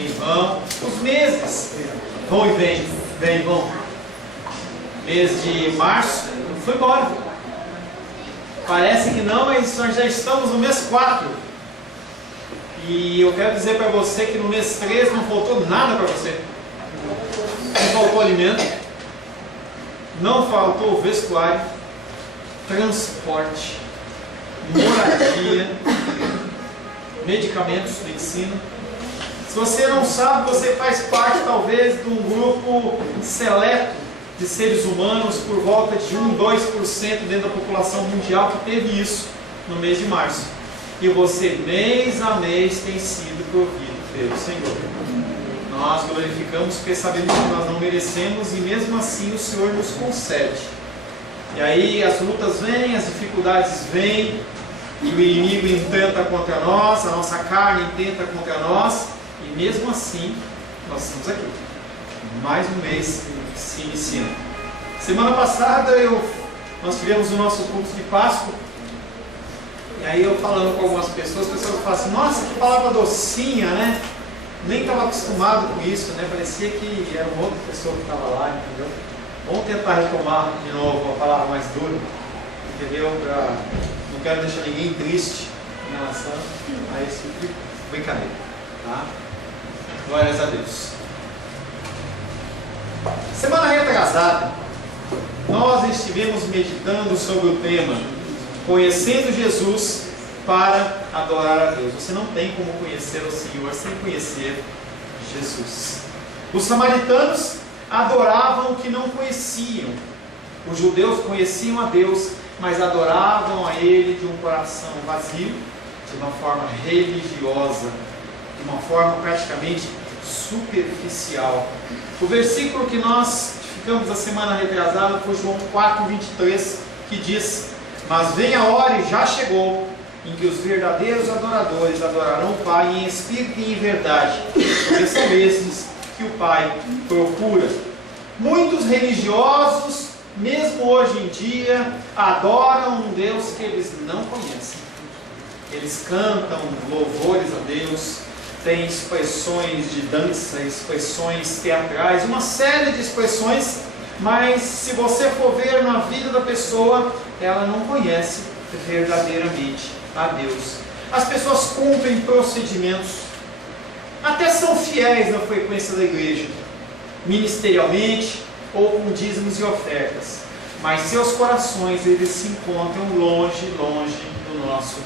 vêm e vão. Os meses vão e vêm, vêm e vão. Mês de março foi embora. Parece que não, mas nós já estamos no mês 4. E eu quero dizer para você que no mês 3 não faltou nada para você. Não faltou alimento, não faltou vestuário, transporte, moradia, medicamentos, medicina. Se você não sabe, você faz parte talvez de um grupo seleto de seres humanos, por volta de 1-2% dentro da população mundial, que teve isso no mês de março. E você, mês a mês, tem sido provido pelo Senhor. Nós glorificamos porque sabemos que nós não merecemos e mesmo assim o Senhor nos concede. E aí as lutas vêm, as dificuldades vêm, e o inimigo intenta contra nós, a nossa carne intenta contra nós, e mesmo assim nós estamos aqui. Mais um mês se iniciando. Semana passada nós tivemos o nosso culto de Páscoa. E aí eu falando com algumas pessoas, as pessoas falam assim, nossa, que palavra docinha, né? Nem estava acostumado com isso, né? Parecia que era uma outra pessoa que estava lá, entendeu? Vamos tentar retomar de novo uma palavra mais dura, entendeu? Não quero deixar ninguém triste em relação a esse tipo de brincadeira, tá? Glórias a Deus. Semana retrasada, nós estivemos meditando sobre o tema Conhecendo Jesus para adorar a Deus. Você não tem como conhecer o Senhor sem conhecer Jesus. Os samaritanos adoravam o que não conheciam. Os judeus conheciam a Deus, mas adoravam a Ele de um coração vazio, de uma forma religiosa, de uma forma praticamente superficial. O versículo que nós ficamos a semana retrasada foi João 4:23, que diz: mas vem a hora e já chegou, em que os verdadeiros adoradores adorarão o Pai em espírito e em verdade, porque são esses que o Pai procura. Muitos religiosos, mesmo hoje em dia, adoram um Deus que eles não conhecem. Eles cantam louvores a Deus, têm expressões de dança, expressões teatrais, uma série de expressões, mas se você for ver na vida da pessoa, ela não conhece verdadeiramente a Deus. As pessoas cumprem procedimentos, até são fiéis na frequência da igreja, ministerialmente ou com dízimos e ofertas, mas seus corações eles se encontram longe, longe do nosso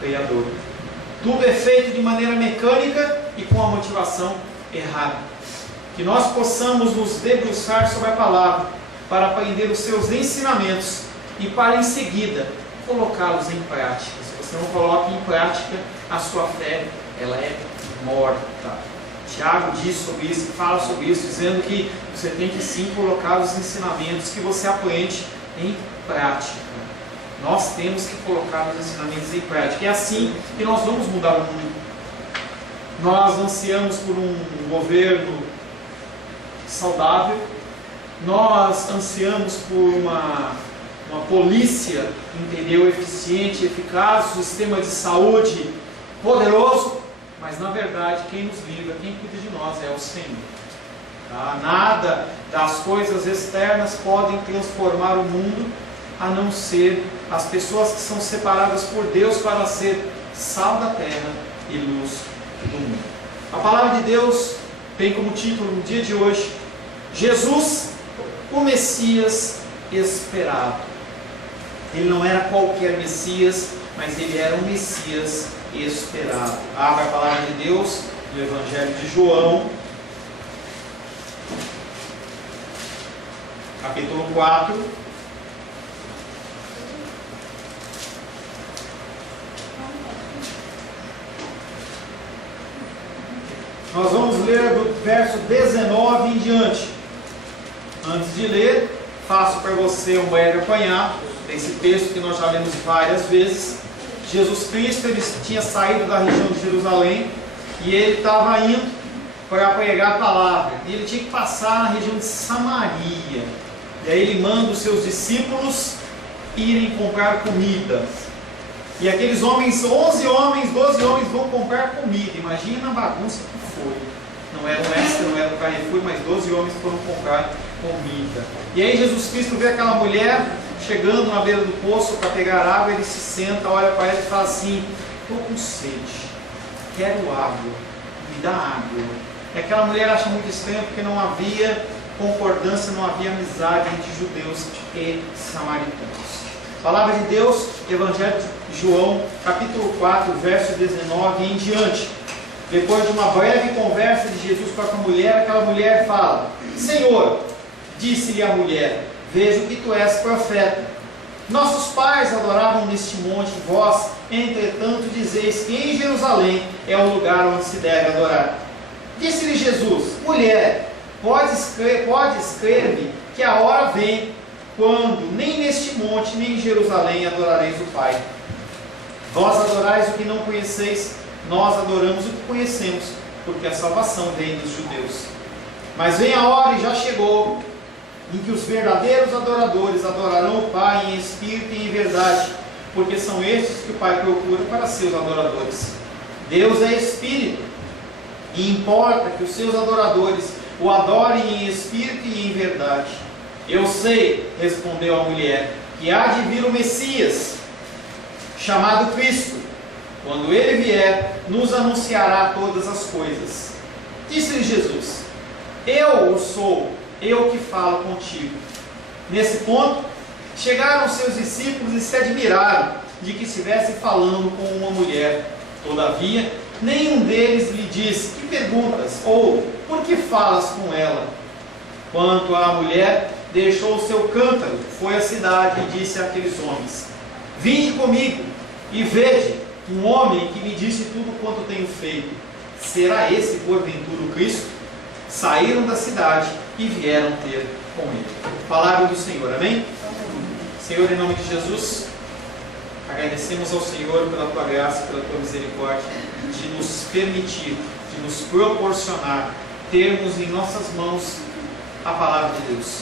Criador. Tudo é feito de maneira mecânica e com a motivação errada. Que nós possamos nos debruçar sobre a palavra para aprender os seus ensinamentos e para em seguida colocá-los em prática. Se você não coloca em prática, a sua fé ela é morta. Tiago diz sobre isso, fala sobre isso, dizendo que você tem que sim colocar os ensinamentos que você aprende em prática. Nós temos que colocar os ensinamentos em prática. É assim que nós vamos mudar o mundo. Nós ansiamos por um governo saudável, nós ansiamos por uma polícia, entendeu, eficiente, eficaz, um sistema de saúde poderoso, mas na verdade quem nos livra, quem cuida de nós é o Senhor. Tá? Nada das coisas externas podem transformar o mundo, a não ser as pessoas que são separadas por Deus para ser sal da terra e luz do mundo. A palavra de Deus tem como título no dia de hoje, Jesus, o Messias esperado. Ele não era qualquer Messias, mas ele era um Messias esperado. Abra a palavra de Deus no Evangelho de João, capítulo 4. Nós vamos ler do verso 19 em diante. Antes de ler, faço para você um breve apanhado desse texto que nós já lemos várias vezes. Jesus Cristo ele tinha saído da região de Jerusalém e ele estava indo para pregar a palavra. E ele tinha que passar na região de Samaria. E aí ele manda os seus discípulos irem comprar comida. E aqueles homens, 11 homens, 12 homens vão comprar comida. Imagina a bagunça que foi. Não era um extra, não era um Carrefour, mas 12 homens foram comprar comida. E aí Jesus Cristo vê aquela mulher chegando na beira do poço para pegar água, ele se senta, olha para ela e fala assim: estou com sede, quero água, me dá água. E aquela mulher acha muito estranho porque não havia concordância, não havia amizade entre judeus e samaritanos. Palavra de Deus, Evangelho de João, capítulo 4, verso 19 em diante. Depois de uma breve conversa de Jesus com aquela mulher, aquela mulher fala: Senhor, disse-lhe a mulher, vejo que tu és profeta. Nossos pais adoravam neste monte, vós, entretanto, dizeis que em Jerusalém é o lugar onde se deve adorar. Disse-lhe Jesus: mulher, podes crer-me que a hora vem, quando nem neste monte, nem em Jerusalém adorareis o Pai. Vós adorais o que não conheceis, nós adoramos o que conhecemos, porque a salvação vem dos judeus. Mas vem a hora, e já chegou, em que os verdadeiros adoradores adorarão o Pai em espírito e em verdade, porque são estes que o Pai procura para seus adoradores. Deus é espírito, e importa que os seus adoradores o adorem em espírito e em verdade. Eu sei, respondeu a mulher, que há de vir o Messias, chamado Cristo. Quando ele vier, nos anunciará todas as coisas. Disse-lhe Jesus: eu o sou, eu que falo contigo. Nesse ponto, chegaram seus discípulos e se admiraram de que estivesse falando com uma mulher. Todavia, nenhum deles lhe disse: que perguntas? Ou, por que falas com ela? Quanto à mulher, deixou o seu cântaro, foi à cidade e disse àqueles homens: vinde comigo e vede um homem que me disse tudo quanto tenho feito. Será esse porventura o Cristo? Saíram da cidade e vieram ter com ele. Palavra do Senhor, amém? Senhor, em nome de Jesus, agradecemos ao Senhor pela tua graça, pela tua misericórdia, de nos permitir, de nos proporcionar termos em nossas mãos a palavra de Deus,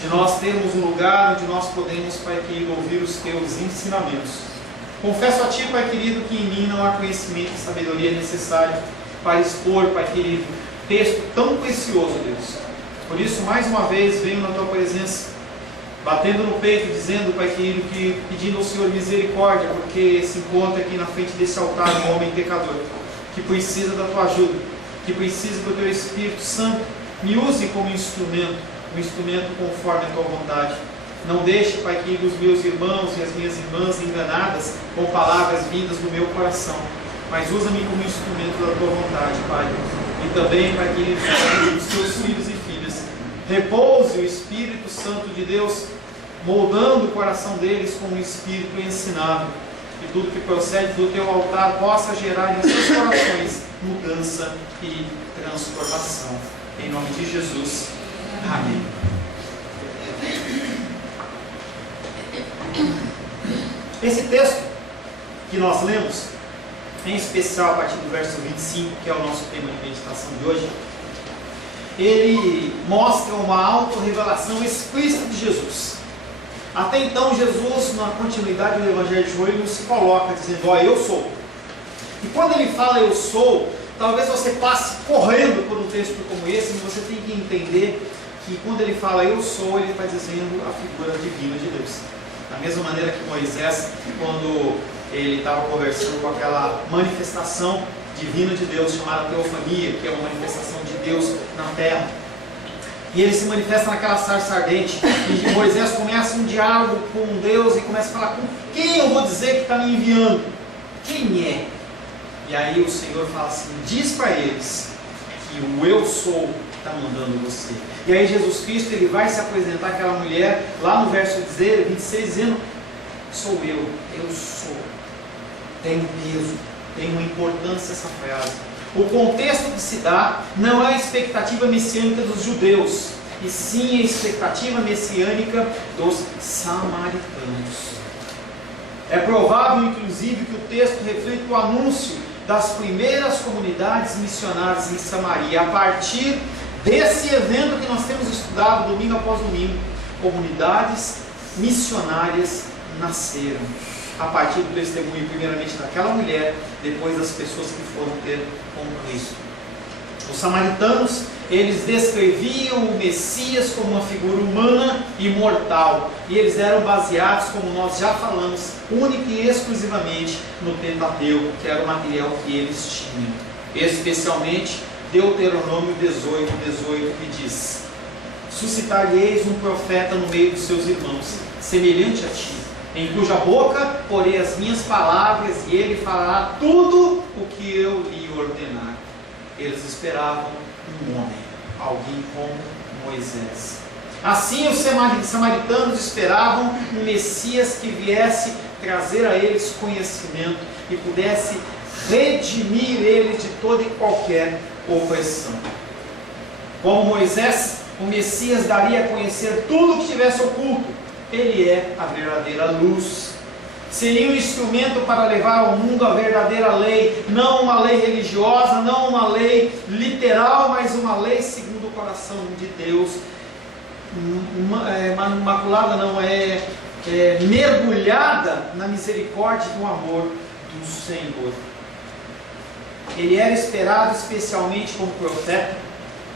de nós termos um lugar onde nós podemos, Pai querido, ouvir os teus ensinamentos. Confesso a Ti, Pai querido, que em mim não há conhecimento e sabedoria necessário para expor, Pai querido, texto tão precioso, Deus. Por isso, mais uma vez, venho na Tua presença, batendo no peito, dizendo, Pai querido, que pedindo ao Senhor misericórdia, porque se encontra aqui na frente desse altar um homem pecador, que precisa da Tua ajuda, que precisa do Teu Espírito Santo. Me use como instrumento, um instrumento conforme a Tua vontade. Não deixe, Pai querido, os meus irmãos e as minhas irmãs enganadas com palavras vindas do meu coração, mas usa-me como instrumento da Tua vontade, Pai. E também, Pai querido, os Teus filhos e filhas. Repouse o Espírito Santo de Deus, moldando o coração deles com um espírito ensinável. E tudo que procede do Teu altar possa gerar em seus corações mudança e transformação. Em nome de Jesus. Amém. Esse texto que nós lemos, em especial a partir do verso 25, que é o nosso tema de meditação de hoje, ele mostra uma autorrevelação explícita de Jesus. Até então, Jesus, na continuidade do Evangelho de João, ele não se coloca dizendo: ó, eu sou. E quando ele fala eu sou, talvez você passe correndo por um texto como esse, mas você tem que entender que quando ele fala eu sou, ele está dizendo a figura divina de Deus. Da mesma maneira que Moisés, quando ele estava conversando com aquela manifestação divina de Deus, chamada teofania, que é uma manifestação de Deus na terra, e ele se manifesta naquela sarça ardente, e Moisés começa um diálogo com Deus e começa a falar: com quem eu vou dizer que está me enviando? Quem é? E aí o Senhor fala assim: diz para eles que o eu sou está mandando você. E aí Jesus Cristo, ele vai se apresentar àquela mulher lá no verso 26, dizendo: sou eu sou. Tem um peso, tem uma importância essa frase. O contexto que se dá não é a expectativa messiânica dos judeus, e sim a expectativa messiânica dos samaritanos. É provável, inclusive, que o texto reflita o anúncio das primeiras comunidades missionárias em Samaria. A partir desse evento que nós temos estudado domingo após domingo, comunidades missionárias nasceram. A partir do testemunho, primeiramente daquela mulher, depois das pessoas que foram ter com Cristo. Os samaritanos, eles descreviam o Messias como uma figura humana e mortal, e eles eram baseados, como nós já falamos, única e exclusivamente no Pentateuco, que era o material que eles tinham. Especialmente Deuteronômio 18, que diz: suscitar-lhes um profeta no meio dos seus irmãos, semelhante a ti, em cuja boca porei as minhas palavras, e ele fará tudo o que eu lhe ordenar. Eles esperavam um homem, alguém como Moisés. Assim os samaritanos esperavam um Messias que viesse trazer a eles conhecimento e pudesse redimir eles de toda e qualquer opressão. Como Moisés, o Messias daria a conhecer tudo o que estivesse oculto. Ele é a verdadeira luz. Seria um instrumento para levar ao mundo a verdadeira lei, não uma lei religiosa, não uma lei literal, mas uma lei segundo o coração de Deus. Imaculada não é mergulhada na misericórdia e no amor do Senhor. Ele era esperado especialmente como profeta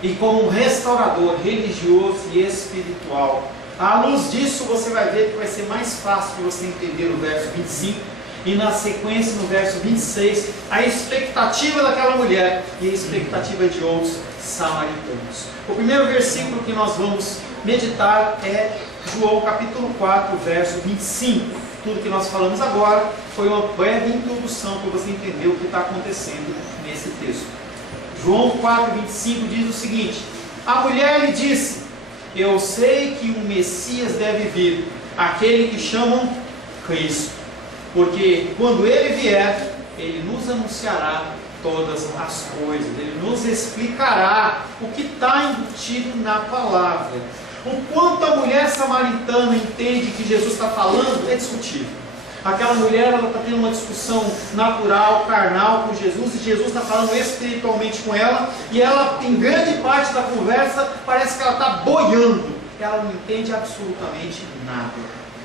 e como um restaurador religioso e espiritual. À luz disso, você vai ver que vai ser mais fácil de você entender o verso 25 e na sequência, no verso 26, a expectativa daquela mulher e a expectativa de outros samaritanos. O primeiro versículo que nós vamos meditar é João capítulo 4, verso 25. Tudo que nós falamos agora foi uma breve introdução para você entender o que está acontecendo nesse texto. João 4, 25 diz o seguinte: a mulher lhe disse: eu sei que um Messias deve vir, aquele que chamam Cristo, porque quando ele vier, ele nos anunciará todas as coisas, ele nos explicará o que está embutido na palavra. O quanto a mulher samaritana entende que Jesus está falando é discutível. Aquela mulher está tendo uma discussão natural, carnal com Jesus, e Jesus está falando espiritualmente com ela, e ela, em grande parte da conversa, parece que ela está boiando, ela não entende absolutamente nada.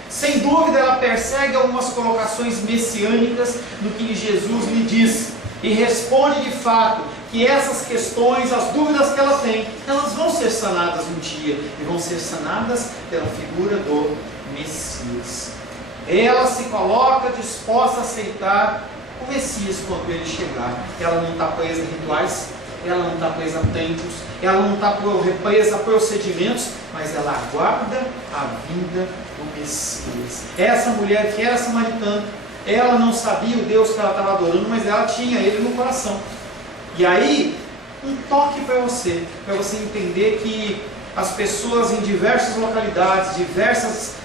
Sem dúvida, ela persegue algumas colocações messiânicas no que Jesus lhe diz, e responde de fato que essas questões, as dúvidas que ela tem, elas vão ser sanadas um dia, e vão ser sanadas pela figura do Messias. Ela se coloca disposta a aceitar o Messias quando ele chegar. Ela não está presa a rituais, ela não está presa a templos, ela não está presa a procedimentos, mas ela aguarda a vinda do Messias. Essa mulher que era samaritana, ela não sabia o Deus que ela estava adorando, mas ela tinha ele no coração. E aí, um toque para você entender que as pessoas em diversas localidades, diversas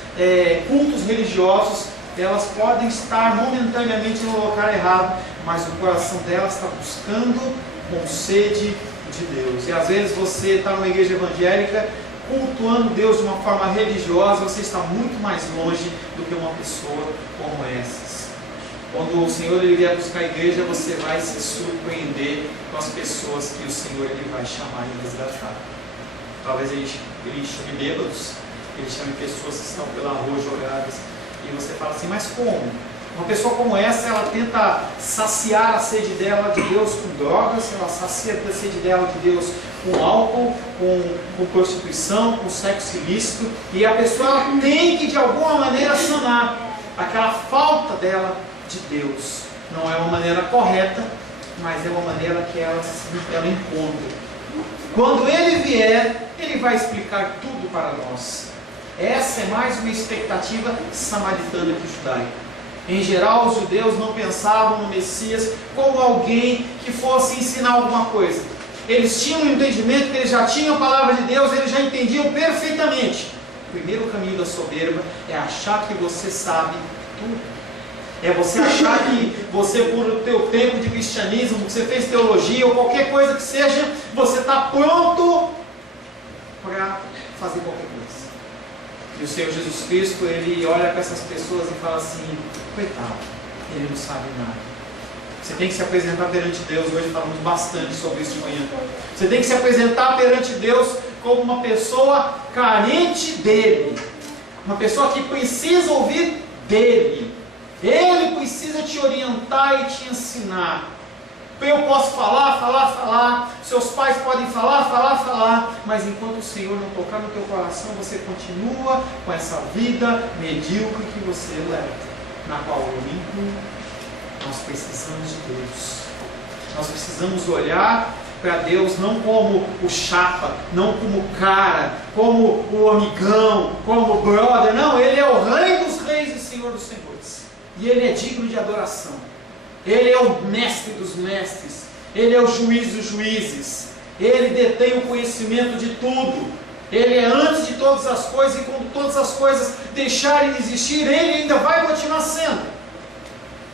cultos religiosos, elas podem estar momentaneamente no lugar errado, mas o coração delas está buscando com sede de Deus. E às vezes você está numa igreja evangélica cultuando Deus de uma forma religiosa, você está muito mais longe do que uma pessoa como essas. Quando o Senhor ele vier buscar a igreja, você vai se surpreender com as pessoas que o Senhor ele vai chamar e resgatar. Talvez ele chame bêbados, ele chame pessoas que estão pela rua jogadas, e você fala assim, mas como? Uma pessoa como essa, ela tenta saciar a sede dela de Deus com drogas, ela sacia a sede dela de Deus com álcool, com prostituição, com sexo ilícito, e a pessoa ela tem que de alguma maneira sanar aquela falta dela de Deus. Não é uma maneira correta, mas é uma maneira que ela encontra. Quando ele vier, ele vai explicar tudo para nós. Essa é mais uma expectativa samaritana que judaica. Em geral, os judeus não pensavam no Messias como alguém que fosse ensinar alguma coisa. Eles tinham um entendimento que eles já tinham a palavra de Deus, eles já entendiam perfeitamente. O primeiro caminho da soberba é achar que você sabe tudo. É você achar que você, por o teu tempo de cristianismo, você fez teologia ou qualquer coisa que seja, você está pronto para fazer qualquer coisa. E o Senhor Jesus Cristo, ele olha para essas pessoas e fala assim, coitado, ele não sabe nada. Você tem que se apresentar perante Deus, hoje falamos bastante sobre isso de manhã. Você tem que se apresentar perante Deus como uma pessoa carente dele. Uma pessoa que precisa ouvir dele. Ele precisa te orientar e te ensinar. eu posso falar, seus pais podem falar, mas enquanto o Senhor não tocar no teu coração, você continua com essa vida medíocre que você leva, na qual eu me incluo. Nós precisamos de Deus. Nós precisamos olhar para Deus não como o chapa, não como o cara, como o amigão, como o brother. Não, Ele é o Rei dos Reis e Senhor dos Senhores. E Ele é digno de adoração. Ele é o mestre dos mestres. Ele é o juiz dos juízes. Ele detém o conhecimento de tudo. Ele é antes de todas as coisas, e quando todas as coisas deixarem de existir, Ele ainda vai continuar sendo.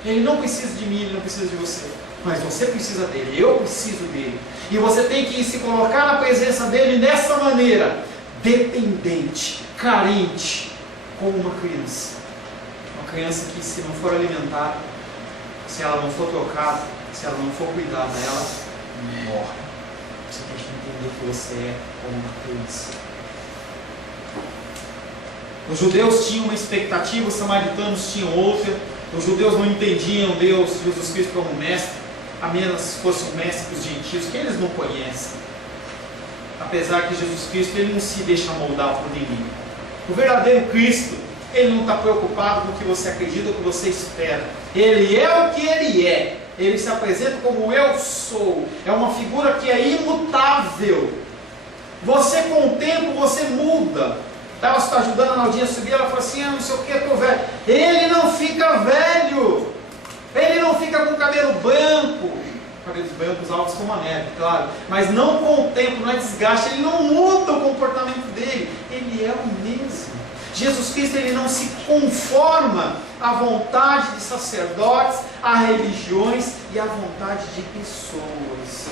Ele não precisa de mim, Ele não precisa de você. Mas você precisa dele, eu preciso dele. E você tem que se colocar na presença dele dessa maneira, dependente, carente, como uma criança. Uma criança que, se não for alimentada, se ela não for trocada, se ela não for cuidada, ela morre. Você tem que entender que você é como uma criança. Os judeus tinham uma expectativa, os samaritanos tinham outra. Os judeus não entendiam Deus, Jesus Cristo, como mestre, a menos fosse um mestre para os gentios, que eles não conhecem. Apesar que Jesus Cristo, Ele não se deixa moldar por ninguém. O verdadeiro Cristo, Ele não está preocupado com o que você acredita ou o que você espera. Ele é o que Ele é. Ele se apresenta como eu sou. É uma figura que é imutável. Você, com o tempo, você muda. Ela está ajudando a Naldinha a subir, ela falou assim, não sei o que, estou velho. Ele não fica velho. Ele não fica com cabelo branco. Cabelos brancos altos como a neve, claro. Mas não com o tempo, não é desgaste. Ele não muda o comportamento dele. Ele é o mesmo. Jesus Cristo, Ele não se conforma à vontade de sacerdotes, a religiões e à vontade de pessoas.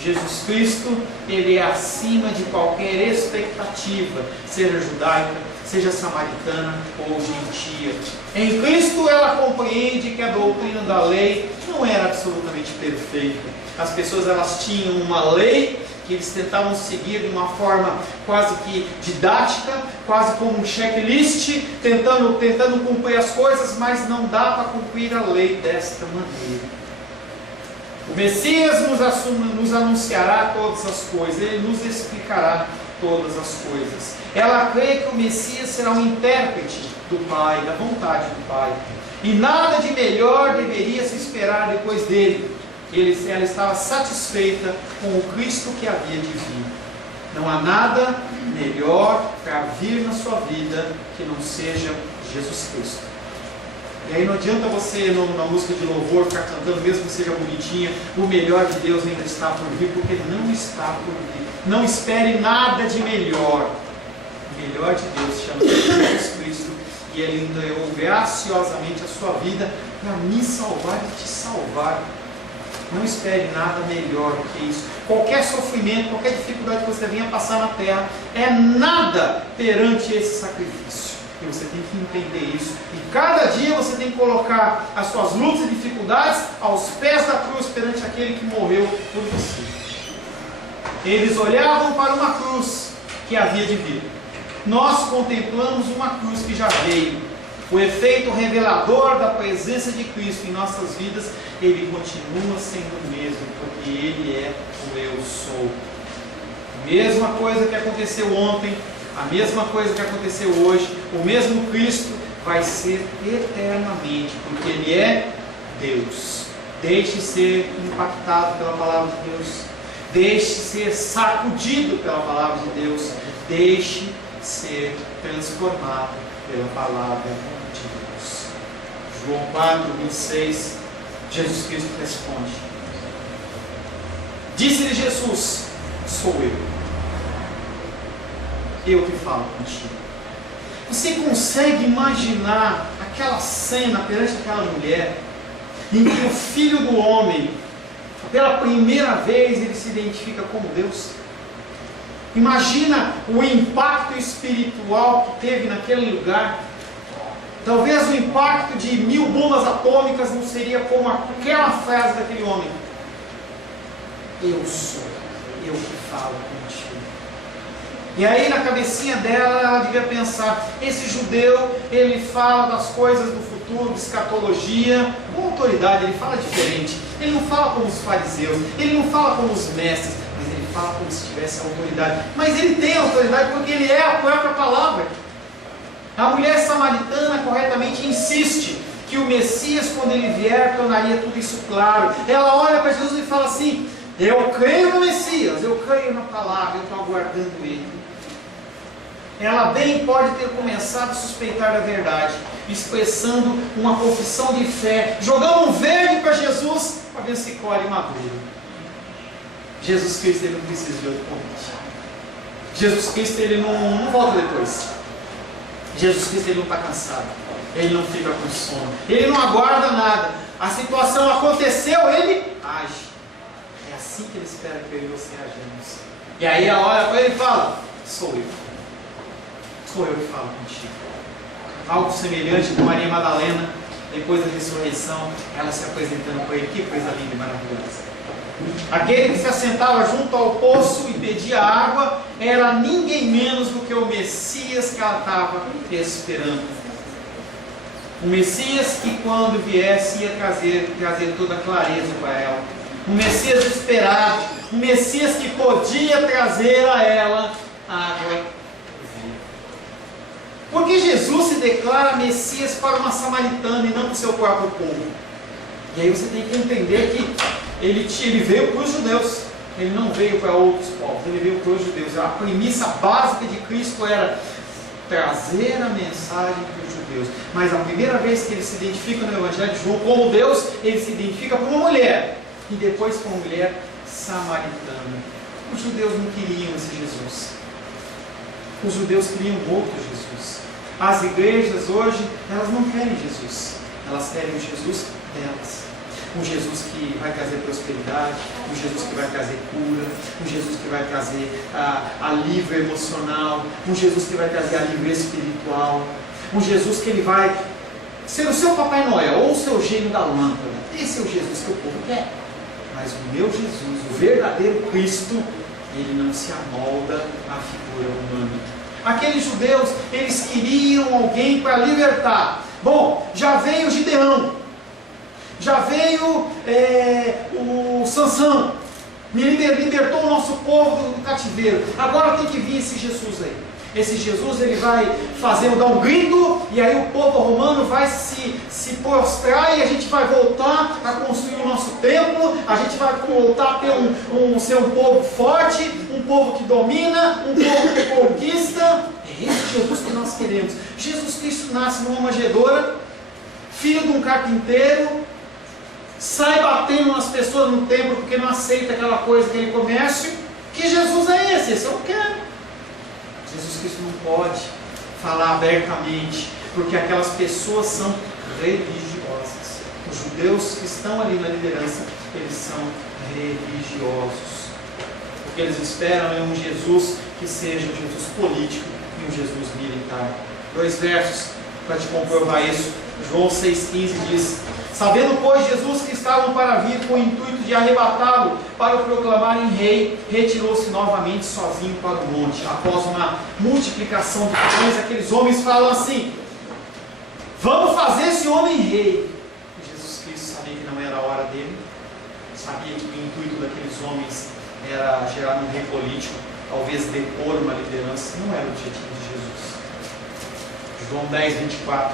Jesus Cristo, Ele é acima de qualquer expectativa, seja judaica, seja samaritana ou gentia. Em Cristo ela compreende que a doutrina da lei não era absolutamente perfeita. As pessoas, elas tinham uma lei que eles tentavam seguir de uma forma quase que didática, quase como um checklist, tentando cumprir as coisas, mas não dá para cumprir a lei desta maneira. O Messias nos anunciará todas as coisas, Ele nos explicará todas as coisas. Ela crê que o Messias será um intérprete do Pai, da vontade do Pai. E nada de melhor deveria se esperar depois dele. Ela estava satisfeita com o Cristo que havia de vir. Não há nada melhor para vir na sua vida que não seja Jesus Cristo. E aí não adianta você, na música de louvor, ficar cantando, mesmo que seja bonitinha, o melhor de Deus ainda está por vir, porque não está por vir. Não espere nada de melhor. O melhor de Deus chama-se Jesus Cristo, e Ele entregou graciosamente a sua vida para me salvar e te salvar. Não espere nada melhor do que isso. Qualquer sofrimento, qualquer dificuldade que você venha passar na terra, é nada perante esse sacrifício. E você tem que entender isso. E cada dia você tem que colocar as suas lutas e dificuldades aos pés da cruz, perante aquele que morreu por você. Eles olhavam para uma cruz que havia de vir. Nós contemplamos uma cruz que já veio. O efeito revelador da presença de Cristo em nossas vidas, Ele continua sendo o mesmo, porque Ele é o eu sou. A mesma coisa que aconteceu ontem, a mesma coisa que aconteceu hoje, o mesmo Cristo vai ser eternamente, porque Ele é Deus. Deixe ser impactado pela palavra de Deus. Deixe ser sacudido pela palavra de Deus. Deixe ser transformado pela palavra de Deus. João 4, 26, Jesus Cristo responde. Disse-lhe Jesus, sou eu que falo contigo. Você consegue imaginar aquela cena perante aquela mulher, em que o Filho do Homem, pela primeira vez, ele se identifica como Deus? Imagina o impacto espiritual que teve naquele lugar. Talvez o impacto de 1000 bombas atômicas não seria como aquela frase daquele homem. Eu sou, eu que falo contigo. E aí na cabecinha dela, ela devia pensar, esse judeu, ele fala das coisas do futuro, de escatologia, com autoridade, ele fala diferente. Ele não fala como os fariseus, ele não fala como os mestres, mas ele fala como se tivesse autoridade. Mas ele tem autoridade porque ele é a própria palavra. A mulher samaritana corretamente insiste que o Messias, quando ele vier, tornaria tudo isso claro. Ela olha para Jesus e fala assim, eu creio no Messias, eu creio na palavra, eu estou aguardando ele. Ela bem pode ter começado a suspeitar da verdade, expressando uma confissão de fé, jogando um verde para Jesus, para ver se colhe maduro. Jesus Cristo, ele não precisa de outro convite. Jesus Cristo, ele não volta depois. Jesus Cristo, ele não está cansado, ele não fica com sono, ele não aguarda nada. A situação aconteceu, ele age. É assim que ele espera que eu e você agimos. E aí ela olha para ele e fala, sou eu que falo contigo. Algo semelhante com Maria Madalena, depois da ressurreição, ela se apresentando para ele, que coisa linda e maravilhosa. Aquele que se assentava junto ao poço e pedia água, era ninguém menos do que o Messias que ela estava esperando. O Messias que quando viesse ia trazer toda a clareza para ela. Um Messias esperado, um Messias que podia trazer a ela água. Porque Jesus se declara Messias para uma samaritana e não para o seu próprio povo. E aí você tem que entender que ele veio para os judeus, ele não veio para outros povos, ele veio para os judeus. A premissa básica de Cristo era trazer a mensagem para os judeus. Mas a primeira vez que ele se identifica no Evangelho de João como Deus, ele se identifica por uma mulher, e depois por uma mulher samaritana. Os judeus não queriam esse Jesus. Os judeus queriam outro Jesus. As igrejas hoje, elas não querem Jesus. Elas querem o Jesus delas. Um Jesus que vai trazer prosperidade, um Jesus que vai trazer cura, um Jesus que vai trazer alívio emocional, um Jesus que vai trazer alívio espiritual, um Jesus que ele vai ser o seu Papai Noel ou o seu gênio da lâmpada. Esse é o Jesus que o povo quer. Mas o meu Jesus, o verdadeiro Cristo, ele não se amolda à figura humana. Aqueles judeus, eles queriam alguém para libertar. Bom, já veio o Gideão, já veio o Sansão, libertou o nosso povo do cativeiro. Agora tem que vir esse Jesus aí. Esse Jesus, ele vai dar um grito, e aí o povo romano vai se prostrar, e a gente vai voltar a construir o nosso templo, a gente vai voltar a ter ser um povo forte, um povo que domina, um povo que conquista. É esse Jesus que nós queremos. Jesus Cristo nasce numa manjedoura, filho de um carpinteiro, sai batendo nas pessoas no templo porque não aceita aquela coisa, aquele comércio. Que Jesus é esse? Esse eu não quero. Jesus Cristo não pode falar abertamente, porque aquelas pessoas são religiosas. Os judeus que estão ali na liderança, eles são religiosos. O que eles esperam é um Jesus que seja um Jesus político e um Jesus militar. 2 versos para te comprovar isso. João 6,15 diz: sabendo, pois, Jesus que estavam para vir com o intuito de arrebatá-lo para o proclamarem rei, retirou-se novamente sozinho para o monte. Após uma multiplicação de pães, aqueles homens falam assim: vamos fazer esse homem rei. E Jesus Cristo sabia que não era a hora dele, sabia que o intuito daqueles homens era gerar um rei político, talvez depor uma liderança. Não era o objetivo de Jesus. João 10:24.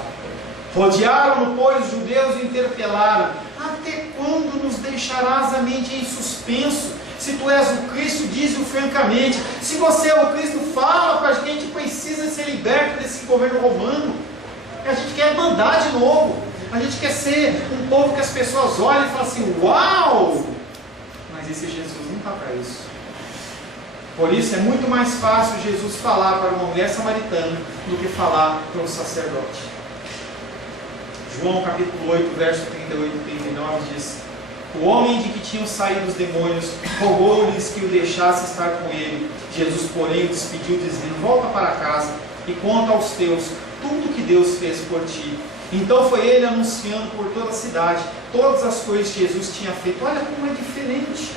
Rodearam-no, pois, os judeus e interpelaram: até quando nos deixarás a mente em suspenso? Se tu és o Cristo, dize-o francamente. Se você é o Cristo, fala para a gente. A gente precisa ser liberto desse governo romano. A gente quer mandar de novo. A gente quer ser um povo que as pessoas olhem e falam assim: uau! Mas esse Jesus não está para isso. Por isso é muito mais fácil Jesus falar para uma mulher samaritana do que falar para um sacerdote. João capítulo 8, verso 38 e 39 diz: o homem de que tinham saído os demônios rogou-lhes que o deixasse estar com ele. Jesus, porém, o despediu, dizendo: volta para casa e conta aos teus tudo que Deus fez por ti. Então foi ele anunciando por toda a cidade todas as coisas que Jesus tinha feito. Olha como é diferente.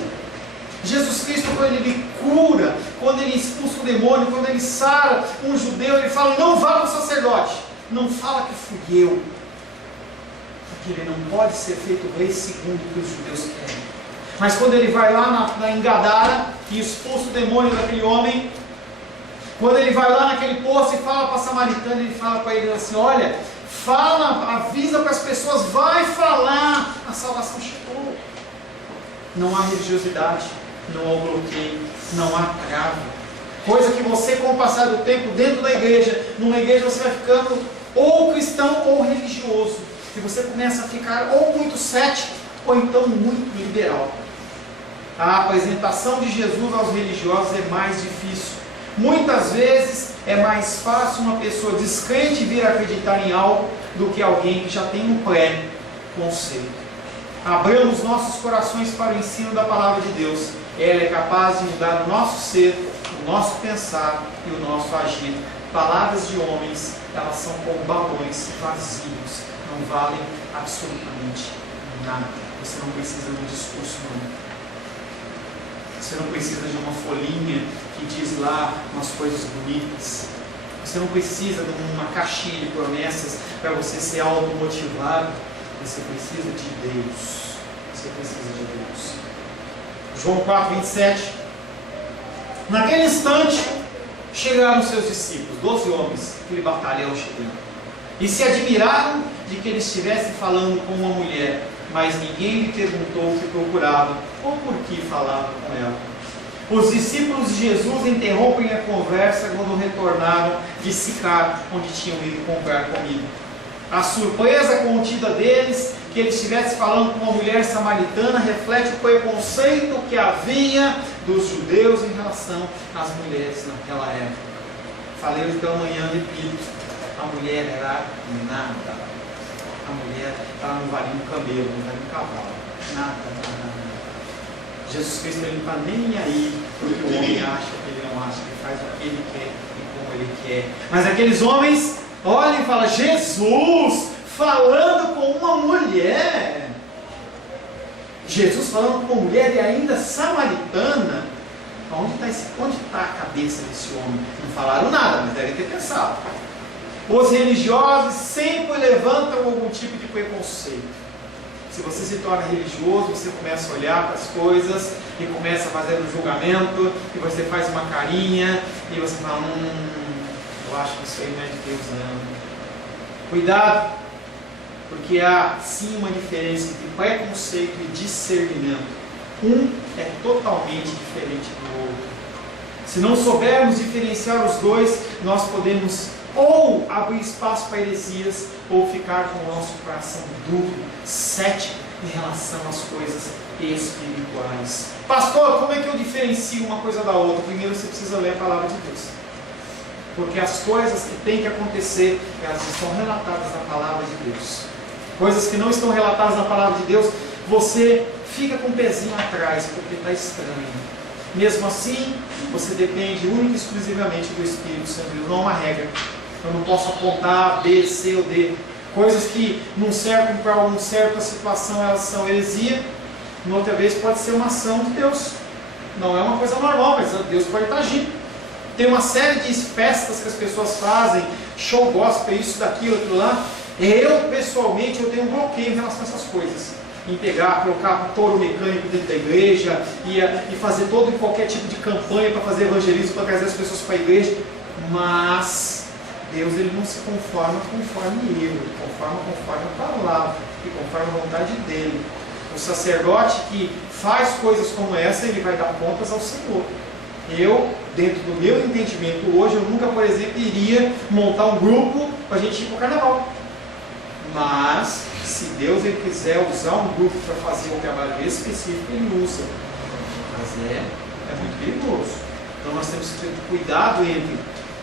Jesus Cristo, quando Ele cura, quando Ele expulsa o demônio, quando Ele sara um judeu, Ele fala: não vá para o sacerdote, não fala que fui eu, porque Ele não pode ser feito rei segundo o que os judeus querem. Mas quando Ele vai lá em Gadara e expulsa o demônio daquele homem, quando Ele vai lá naquele poço e fala para a samaritana, Ele fala para ele assim: olha, fala, avisa para as pessoas, vai falar, a salvação chegou. Não há religiosidade, não há bloqueio, não há trava. Coisa que você, com o passar do tempo, dentro da igreja, numa igreja você vai ficando ou cristão ou religioso. E você começa a ficar ou muito cético, ou então muito liberal. A apresentação de Jesus aos religiosos é mais difícil. Muitas vezes é mais fácil uma pessoa descrente vir acreditar em algo do que alguém que já tem um pré-conceito. Abramos nossos corações para o ensino da palavra de Deus. Ela é capaz de mudar o nosso ser, o nosso pensar e o nosso agir. Palavras de homens, elas são como balões vazios, não valem absolutamente nada. Você não precisa de um discurso, não. Você não precisa de uma folhinha que diz lá umas coisas bonitas. Você não precisa de uma caixinha de promessas para você ser automotivado. Você precisa de Deus. Você precisa de Deus. João 4, 27. Naquele instante, chegaram seus discípulos, 12 homens, aquele batalhão chegando, e se admiraram de que ele estivesse falando com uma mulher, mas ninguém lhe perguntou o que procurava, ou por que falava com ela. Os discípulos de Jesus interrompem a conversa quando retornaram de Sicar, onde tinham ido comprar comida. A surpresa contida deles, que ele estivesse falando com uma mulher samaritana, reflete o preconceito que havia dos judeus em relação às mulheres naquela época. Falei hoje pela manhã, repito, a mulher era nada. A mulher, ela não valia um camelo, não valia um cavalo. Nada. Jesus Cristo, ele não está nem aí porque o homem acha que ele não acha, ele faz o que ele quer e como ele quer. Mas aqueles homens olham e falam: Jesus falando com uma mulher. Jesus falando com uma mulher e ainda samaritana. Onde está a cabeça desse homem? Não falaram nada, mas devem ter pensado. Os religiosos sempre levantam algum tipo de preconceito. Se você se torna religioso, você começa a olhar para as coisas e começa a fazer um julgamento, e você faz uma carinha e você fala: eu acho que isso aí não é de Deus, não. Cuidado, porque há sim uma diferença entre preconceito e discernimento. Um é totalmente diferente do outro. Se não soubermos diferenciar os dois, nós podemos ou abrir espaço para heresias, ou ficar com o nosso coração duro, cético em relação às coisas espirituais. Pastor, como é que eu diferencio uma coisa da outra? Primeiro você precisa ler a palavra de Deus. Porque as coisas que têm que acontecer, elas estão relatadas na palavra de Deus. Coisas que não estão relatadas na palavra de Deus, você fica com o pezinho atrás, porque está estranho. Mesmo assim, você depende única e exclusivamente do Espírito Santo. Não é uma regra. Eu não posso apontar B, C ou D. Coisas que para uma certa situação elas são heresia, noutra vez pode ser uma ação de Deus. Não é uma coisa normal, mas Deus pode estar agindo. Tem uma série de festas que as pessoas fazem, show gospel, isso, daquilo, aquilo lá. Eu, pessoalmente, eu tenho um bloqueio em relação a essas coisas. Em pegar, colocar um touro mecânico dentro da igreja e fazer todo e qualquer tipo de campanha para fazer evangelismo, para trazer as pessoas para a igreja. Mas Deus, ele não se conforma conforme eu, ele conforma conforme a palavra e conforme a vontade dele. O sacerdote que faz coisas como essa, ele vai dar contas ao Senhor. Eu, dentro do meu entendimento hoje, eu nunca, por exemplo, iria montar um grupo para a gente ir para o carnaval. Mas, se Deus ele quiser usar um grupo para fazer um trabalho específico, ele usa. Mas é muito perigoso. Então nós temos que ter cuidado entre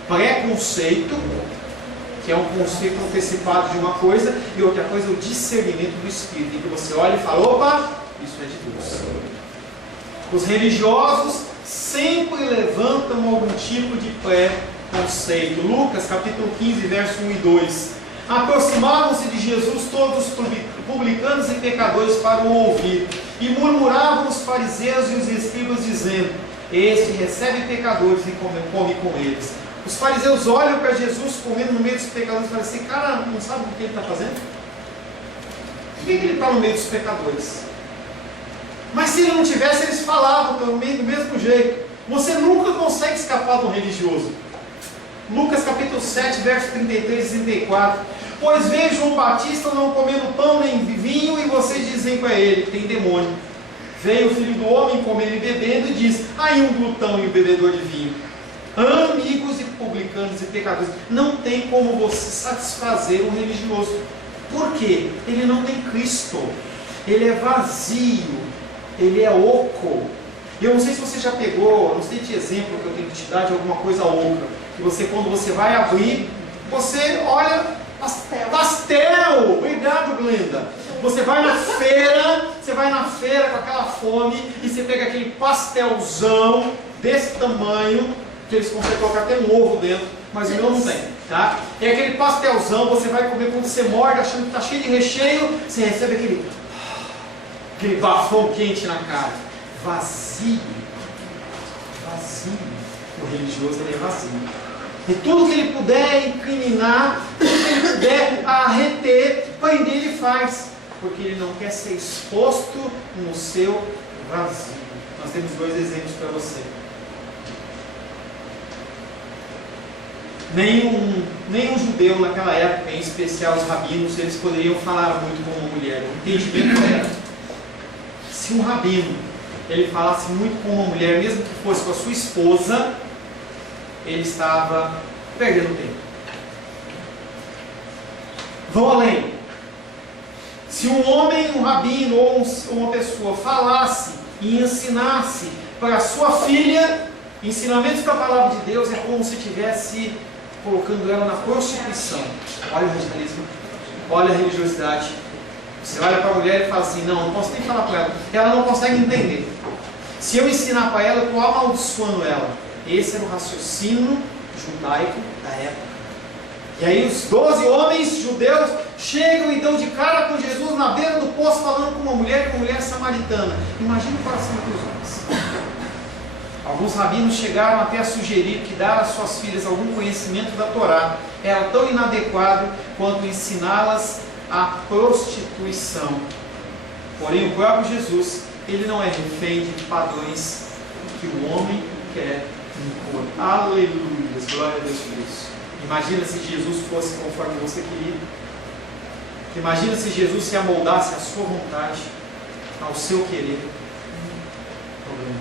preconceito, que é um conceito antecipado de uma coisa, e outra coisa, o discernimento do Espírito, em que você olha e fala: opa, isso é de Deus. Os religiosos sempre levantam algum tipo de preconceito. Lucas capítulo 15, verso 1 e 2. Aproximavam-se de Jesus todos os publicanos e pecadores para o ouvir. E murmuravam os fariseus e os escribas, dizendo: este recebe pecadores e come com eles. Os fariseus olham para Jesus comendo no meio dos pecadores e falam assim: cara, não sabe o que ele está fazendo? Por que ele está no meio dos pecadores? Mas se ele não tivesse, eles falavam também do mesmo jeito. Você nunca consegue escapar do religioso. Lucas capítulo 7, verso 33 e 34. Pois vejo João Batista não comendo pão nem vinho, e vocês dizem para ele: tem demônio. Veio o Filho do Homem comendo e bebendo, e diz: aí um glutão e um bebedor de vinho, amigos e publicanos e pecadores. Não tem como você satisfazer um religioso. Por quê? Ele não tem Cristo. Ele é vazio. Ele é oco. Eu não sei se você já pegou, não sei de exemplo que eu tenho que te dar de alguma coisa oca, que você, quando você vai abrir, você olha pastel. Obrigado, Glenda. Você vai na feira com aquela fome e você pega aquele pastelzão desse tamanho, que eles conseguem colocar até um ovo dentro, mas o meu não tem, tá? É aquele pastelzão, você vai comer, quando você morde achando que está cheio de recheio, você recebe aquele bafão quente na cara. Vazio. O religioso, ele é vazio. E tudo que ele puder incriminar, tudo que ele puder arreter, prender, ele faz. Porque ele não quer ser exposto no seu vazio. Nós temos dois exemplos para você. Nenhum judeu naquela época, em especial os rabinos, eles poderiam falar muito com uma mulher. O entendimento era: se um rabino ele falasse muito com uma mulher, mesmo que fosse com a sua esposa, ele estava perdendo tempo. Vão além. Se um homem, um rabino ou uma pessoa falasse e ensinasse para a sua filha ensinamentos da palavra de Deus, é como se estivesse colocando ela na prostituição. Olha o radicalismo, olha a religiosidade. Você olha para a mulher e fala assim: não posso nem falar para ela, ela não consegue entender. Se eu ensinar para ela, eu estou amaldiçoando ela. Esse era o raciocínio judaico da época. E aí os 12 homens judeus chegam e dão de cara com Jesus na beira do poço, falando com uma mulher samaritana. Imagina o coração dos homens. Alguns rabinos chegaram até a sugerir que dar às suas filhas algum conhecimento da Torá era tão inadequado quanto ensiná-las a prostituição. Porém, o próprio Jesus, ele não é refém de padrões que o homem quer impor. Aleluia, glória a Deus por isso. Imagina se Jesus fosse conforme você queria. Imagina se Jesus se amoldasse à sua vontade, ao seu querer. Problema.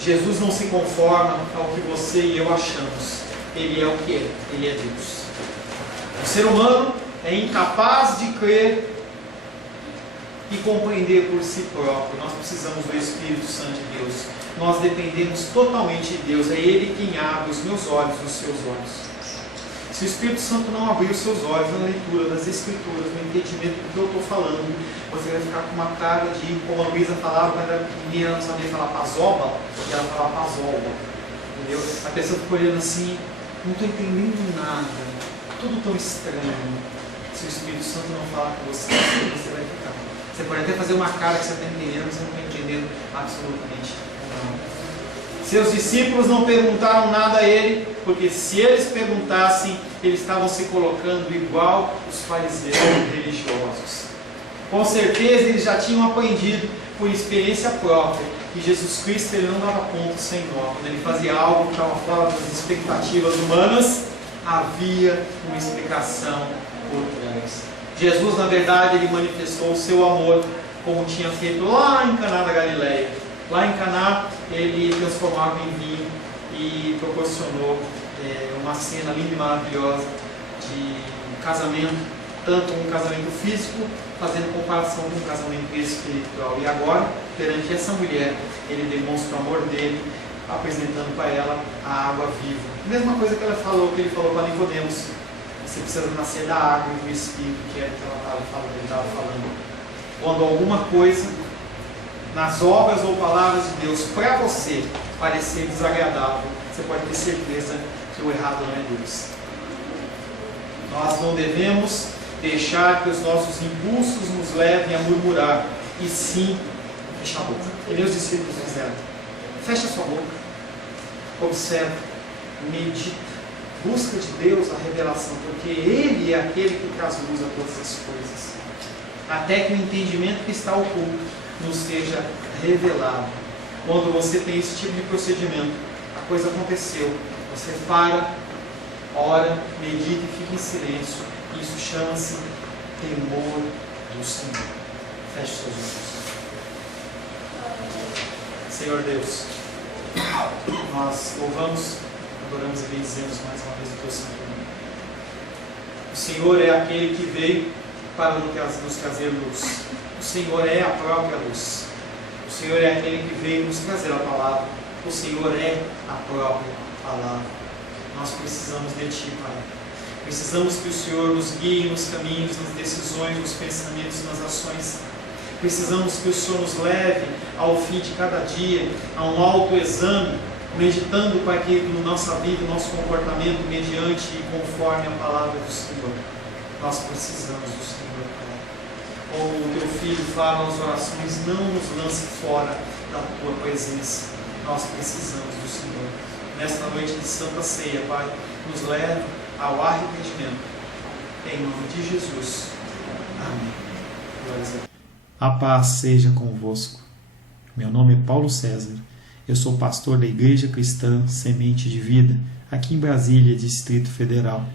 Jesus não se conforma ao que você e eu achamos. Ele é o que é. Ele é Deus. O ser humano é incapaz de crer e compreender por si próprio. Nós precisamos do Espírito Santo de Deus. Nós dependemos totalmente de Deus. É Ele quem abre os meus olhos, os seus olhos. Se o Espírito Santo não abrir os seus olhos na leitura das Escrituras, no entendimento do que eu estou falando, você vai ficar com uma cara de, como a Luísa falava, quando a menina não sabia falar pazoba, porque ela falava pazoba. Entendeu? A pessoa ficou olhando assim: não estou entendendo nada, tudo tão estranho. Se o Espírito Santo não falar com você, você vai ficar. Você pode até fazer uma cara que você está entendendo, mas você não está entendendo absolutamente nada. Seus discípulos não perguntaram nada a ele, porque se eles perguntassem, eles estavam se colocando igual os fariseus religiosos. Com certeza eles já tinham aprendido por experiência própria que Jesus Cristo, ele não dava ponto sem nó. Quando ele fazia algo que estava fora das expectativas humanas, havia uma explicação por trás. Jesus, na verdade, ele manifestou o seu amor, como tinha feito lá em Caná da Galileia. Lá em Caná, ele transformava em vinho e proporcionou uma cena linda e maravilhosa de casamento, tanto um casamento físico, fazendo comparação com um casamento espiritual. E agora, perante essa mulher, ele demonstra o amor dele, apresentando para ela a água viva. Mesma coisa que ele falou para Nicodemos: você precisa nascer da água e do Espírito, que é o que ele estava falando. Quando alguma coisa nas obras ou palavras de Deus para você parecer desagradável, você pode ter certeza que o errado não é Deus. Nós não devemos deixar que os nossos impulsos nos levem a murmurar, e sim fechar a boca. Que nem os discípulos fizeram. Fecha a sua boca, observa, medita, busca de Deus a revelação, porque Ele é aquele que traz luz a todas as coisas, até que o entendimento que está oculto nos seja revelado. Quando você tem esse tipo de procedimento, a coisa aconteceu, você para, ora, medita e fica em silêncio. Isso chama-se temor do Senhor. Feche seus olhos. Senhor Deus, nós louvamos, adoramos e bendizemos mais uma vez o teu santo nome. O Senhor é aquele que veio para nos trazer luz. O Senhor é a própria luz. O Senhor é aquele que veio nos trazer a palavra. O Senhor é a própria palavra. Nós precisamos de Ti, Pai. Precisamos que o Senhor nos guie nos caminhos, nas decisões, nos pensamentos, nas ações. Precisamos que o Senhor nos leve ao fim de cada dia a um autoexame, meditando, Pai querido, na nossa vida, no nosso comportamento, mediante e conforme a palavra do Senhor. Nós precisamos do Senhor, Pai. Como o Teu Filho fala nas orações, não nos lance fora da Tua presença. Nós precisamos do Senhor. Nesta noite de Santa Ceia, Pai, nos leva ao arrependimento. Em nome de Jesus. Amém. Glória a Deus. A paz seja convosco. Meu nome é Paulo César. Eu sou pastor da Igreja Cristã Semente de Vida, aqui em Brasília, Distrito Federal.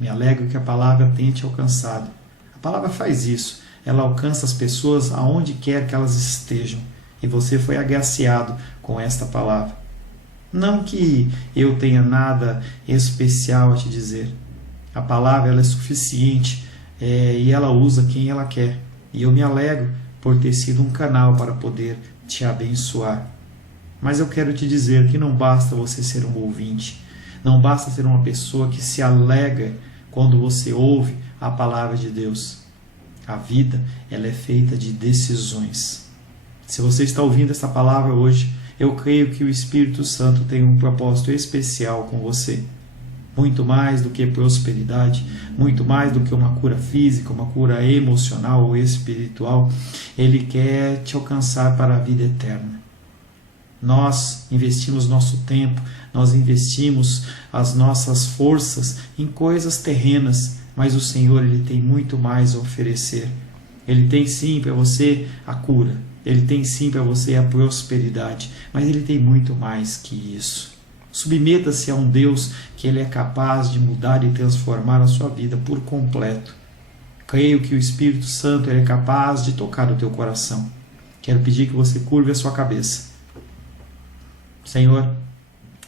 Me alegro que a palavra tenha te alcançado. A palavra faz isso. Ela alcança as pessoas aonde quer que elas estejam. E você foi agraciado com esta palavra. Não que eu tenha nada especial a te dizer. A palavra ela é suficiente e ela usa quem ela quer. E eu me alegro por ter sido um canal para poder te abençoar. Mas eu quero te dizer que não basta você ser um ouvinte. Não basta ser uma pessoa que se alegra quando você ouve a palavra de Deus. A vida ela é feita de decisões. Se você está ouvindo esta palavra hoje, eu creio que o Espírito Santo tem um propósito especial com você. Muito mais do que prosperidade, muito mais do que uma cura física, uma cura emocional ou espiritual, Ele quer te alcançar para a vida eterna. Nós investimos nosso tempo, nós investimos as nossas forças em coisas terrenas, mas o Senhor Ele tem muito mais a oferecer. Ele tem sim para você a cura, Ele tem sim para você a prosperidade, mas Ele tem muito mais que isso. Submeta-se a um Deus que Ele é capaz de mudar e transformar a sua vida por completo. Creio que o Espírito Santo é capaz de tocar o teu coração. Quero pedir que você curve a sua cabeça. Senhor,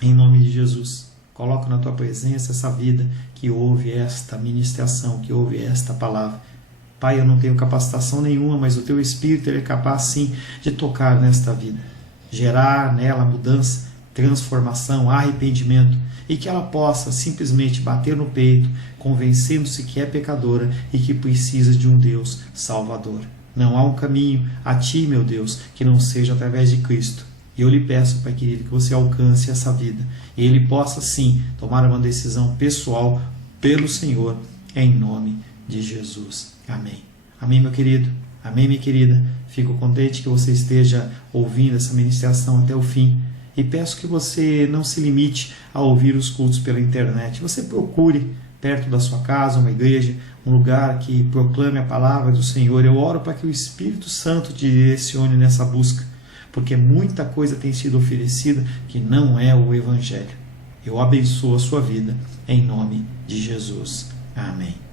em nome de Jesus, coloco na tua presença essa vida que ouve esta ministração, que ouve esta palavra. Pai, eu não tenho capacitação nenhuma, mas o teu Espírito Ele é capaz sim de tocar nesta vida, gerar nela mudança, transformação, arrependimento, e que ela possa simplesmente bater no peito, convencendo-se que é pecadora e que precisa de um Deus salvador. Não há um caminho a ti, meu Deus, que não seja através de Cristo. E eu lhe peço, Pai querido, que você alcance essa vida e ele possa sim tomar uma decisão pessoal pelo Senhor, em nome de Jesus. Amém. Amém, meu querido. Amém, minha querida. Fico contente que você esteja ouvindo essa ministração até o fim. E peço que você não se limite a ouvir os cultos pela internet. Você procure perto da sua casa uma igreja, um lugar que proclame a palavra do Senhor. Eu oro para que o Espírito Santo te direcione nessa busca, porque muita coisa tem sido oferecida que não é o Evangelho. Eu abençoo a sua vida em nome de Jesus. Amém.